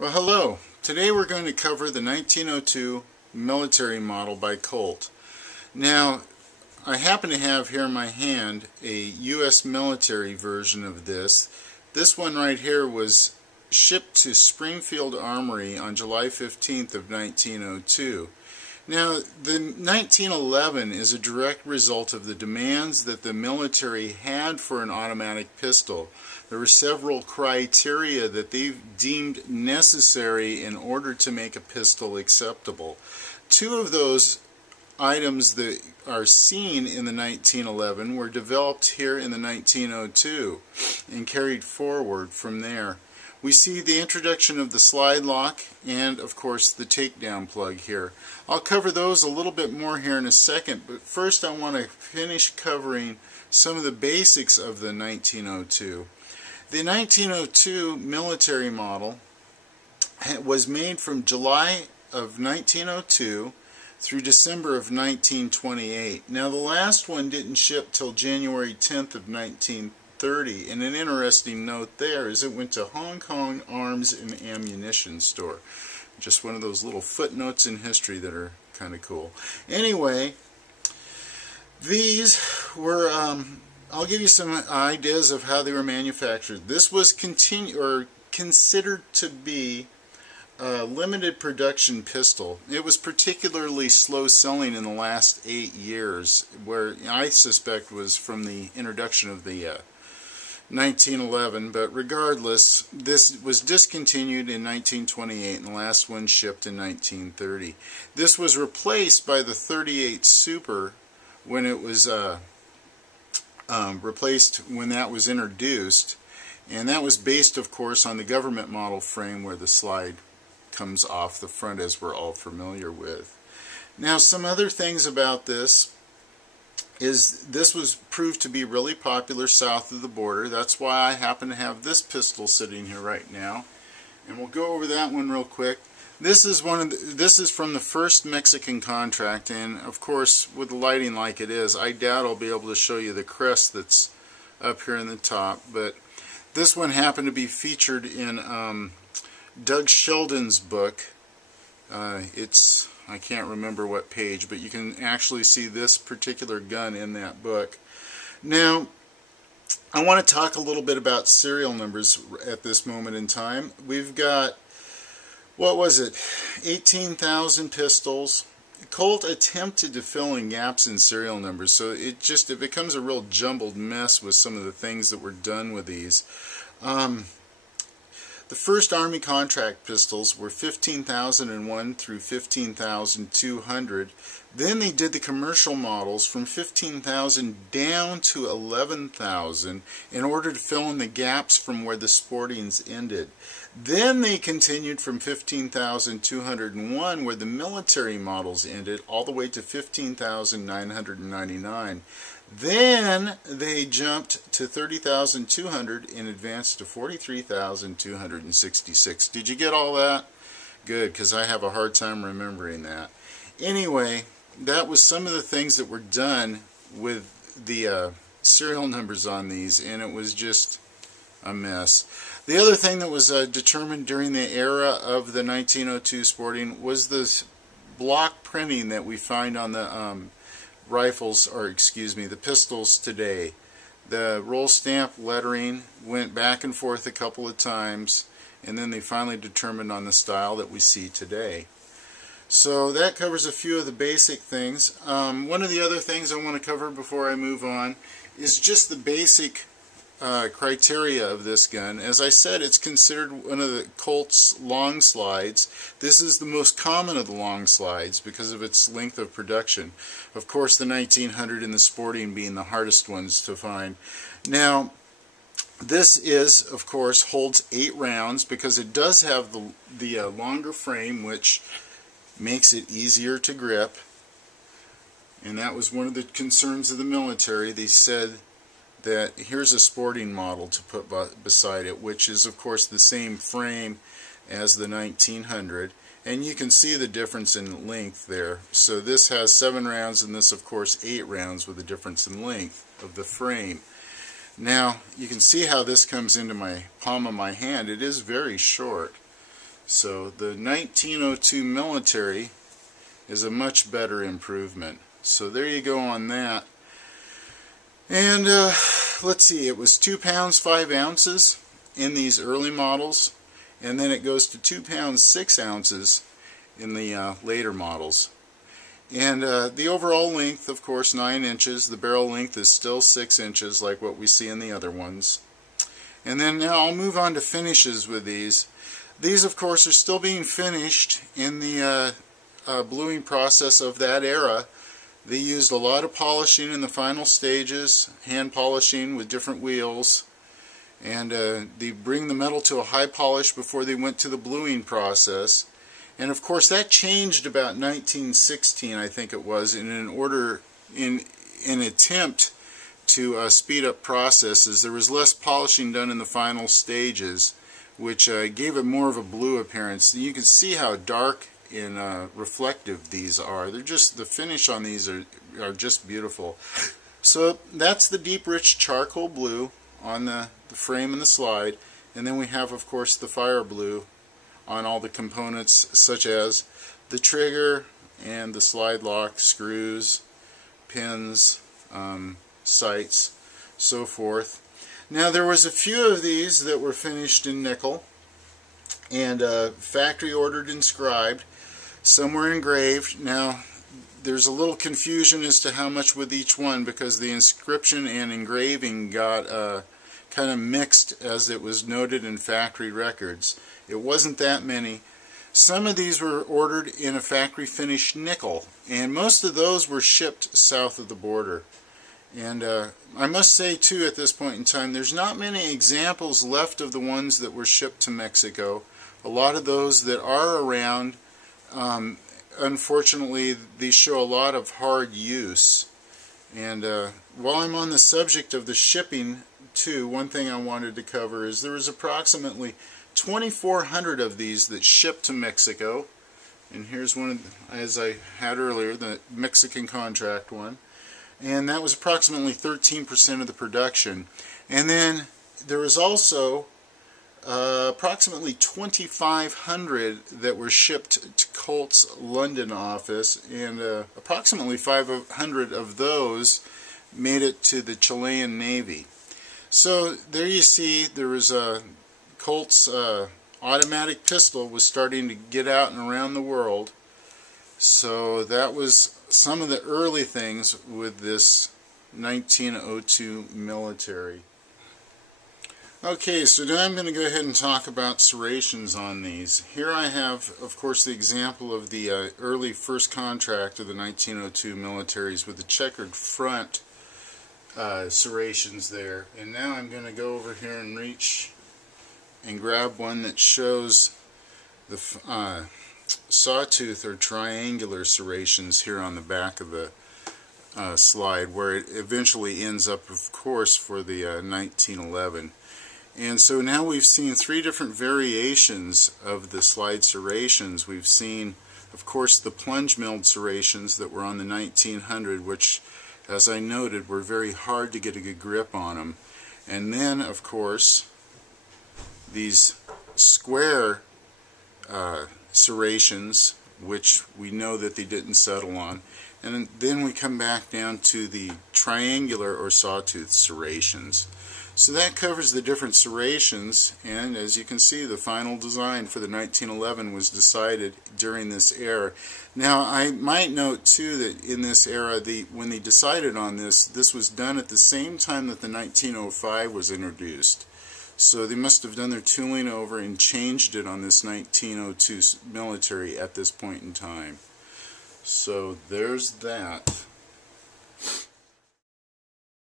Well, hello. Today we're going to cover the 1902 military model by Colt. Now, I happen to have here in my hand a U.S. military version of this. This one right here was shipped to Springfield Armory on July 15th of 1902. Now, the 1911 is a direct result of the demands that the military had for an automatic pistol. There were several criteria that they deemed necessary in order to make a pistol acceptable. Two of those items that are seen in the 1911 were developed here in the 1902 and carried forward from there. We see the introduction of the slide lock and, of course, the takedown plug here. I'll cover those a little bit more here in a second, but first I want to finish covering some of the basics of the 1902. The 1902 military model was made from July of 1902 through December of 1928. Now, the last one didn't ship till January 10th of 1930. And an interesting note there is it went to Hong Kong Arms and Ammunition Store. Just one of those little footnotes in history that are kind of cool. Anyway, these were, I'll give you some ideas of how they were manufactured. This was considered to be a limited production pistol. It was particularly slow selling in the last 8 years, where I suspect was from the introduction of the 1911, but regardless, this was discontinued in 1928 and the last one shipped in 1930. This was replaced by the 38 Super when it was replaced when that was introduced, and that was based, of course, on the government model frame where the slide comes off the front, as we're all familiar with. Now, some other things about this is this was proved to be really popular south of the border. That's why I happen to have this pistol sitting here right now, and we'll go over that one real quick. This is from the first Mexican contract, and of course, with the lighting like it is, I doubt I'll be able to show you the crest that's up here in the top, but this one happened to be featured in Doug Sheldon's book. I can't remember what page, but you can actually see this particular gun in that book. Now, I want to talk a little bit about serial numbers at this moment in time. We've got, what was it, 18,000 pistols. Colt attempted to fill in gaps in serial numbers, so it becomes a real jumbled mess with some of the things that were done with these. The first Army contract pistols were 15,001 through 15,200. Then they did the commercial models from 15,000 down to 11,000 in order to fill in the gaps from where the sportings ended. Then they continued from 15,201, where the military models ended, all the way to 15,999. Then they jumped to 30,200 and advanced to 43,266. Did you get all that? Good, because I have a hard time remembering that. Anyway, that was some of the things that were done with the serial numbers on these, and it was just a mess. The other thing that was determined during the era of the 1902 sporting was this block printing that we find on the the pistols today. The roll stamp lettering went back and forth a couple of times, and then they finally determined on the style that we see today. So that covers a few of the basic things. One of the other things I want to cover before I move on is just the basic criteria of this gun. As I said, it's considered one of the Colt's long slides. This is the most common of the long slides because of its length of production. Of course, the 1900 and the sporting being the hardest ones to find. Now, this is, of course, holds 8 rounds because it does have the longer frame, which makes it easier to grip. And that was one of the concerns of the military. They said that here's a sporting model to put beside it, which is, of course, the same frame as the 1900, and you can see the difference in length there. So this has 7 rounds, and this, of course, 8 rounds with a difference in length of the frame. Now, you can see how this comes into my palm of my hand. It is very short. So the 1902 military is a much better improvement. So there you go on that. And let's see, it was 2 pounds 5 ounces in these early models, and then it goes to 2 pounds 6 ounces in the later models. And the overall length, of course, 9 inches. The barrel length is still 6 inches like what we see in the other ones. And then now I'll move on to finishes with these. These, of course, are still being finished in the bluing process of that era. They used a lot of polishing in the final stages, hand polishing with different wheels, and they bring the metal to a high polish before they went to the bluing process. And of course that changed about 1916, I think it was, in an attempt to speed up processes. There was less polishing done in the final stages, which gave it more of a blue appearance. You can see how dark and reflective these are. They're just, the finish on these are just beautiful. So that's the deep rich charcoal blue on the frame and the slide, and then we have, of course, the fire blue on all the components, such as the trigger and the slide lock, screws, pins, sights, so forth. Now there was a few of these that were finished in nickel and factory ordered inscribed. Some were engraved. Now there's a little confusion as to how much with each one, because the inscription and engraving got kind of mixed as it was noted in factory records. It wasn't that many. Some of these were ordered in a factory finished nickel, and most of those were shipped south of the border. And I must say too, at this point in time, there's not many examples left of the ones that were shipped to Mexico. A lot of those that are around, unfortunately, they show a lot of hard use. And while I'm on the subject of the shipping too, one thing I wanted to cover is there was approximately 2,400 of these that shipped to Mexico. And here's one, as I had earlier, the Mexican contract one. And that was approximately 13% of the production. And then there was also approximately 2,500 that were shipped to Colt's London office, and approximately 500 of those made it to the Chilean Navy. So there you see, there was a Colt's automatic pistol was starting to get out and around the world. So that was some of the early things with this 1902 military. Okay, so now I'm going to go ahead and talk about serrations on these. Here I have, of course, the example of the early first contract of the 1902 militaries with the checkered front serrations there. And now I'm going to go over here and reach and grab one that shows the sawtooth or triangular serrations here on the back of the slide, where it eventually ends up, of course, for the 1911. And so now we've seen 3 different variations of the slide serrations. We've seen, of course, the plunge milled serrations that were on the 1900, which, as I noted, were very hard to get a good grip on them. And then, of course, these square serrations, which we know that they didn't settle on. And then we come back down to the triangular or sawtooth serrations. So that covers the different serrations, and as you can see, the final design for the 1911 was decided during this era. Now I might note too that in this era, when they decided on this was done at the same time that the 1905 was introduced. So they must have done their tooling over and changed it on this 1902 military at this point in time. So there's that.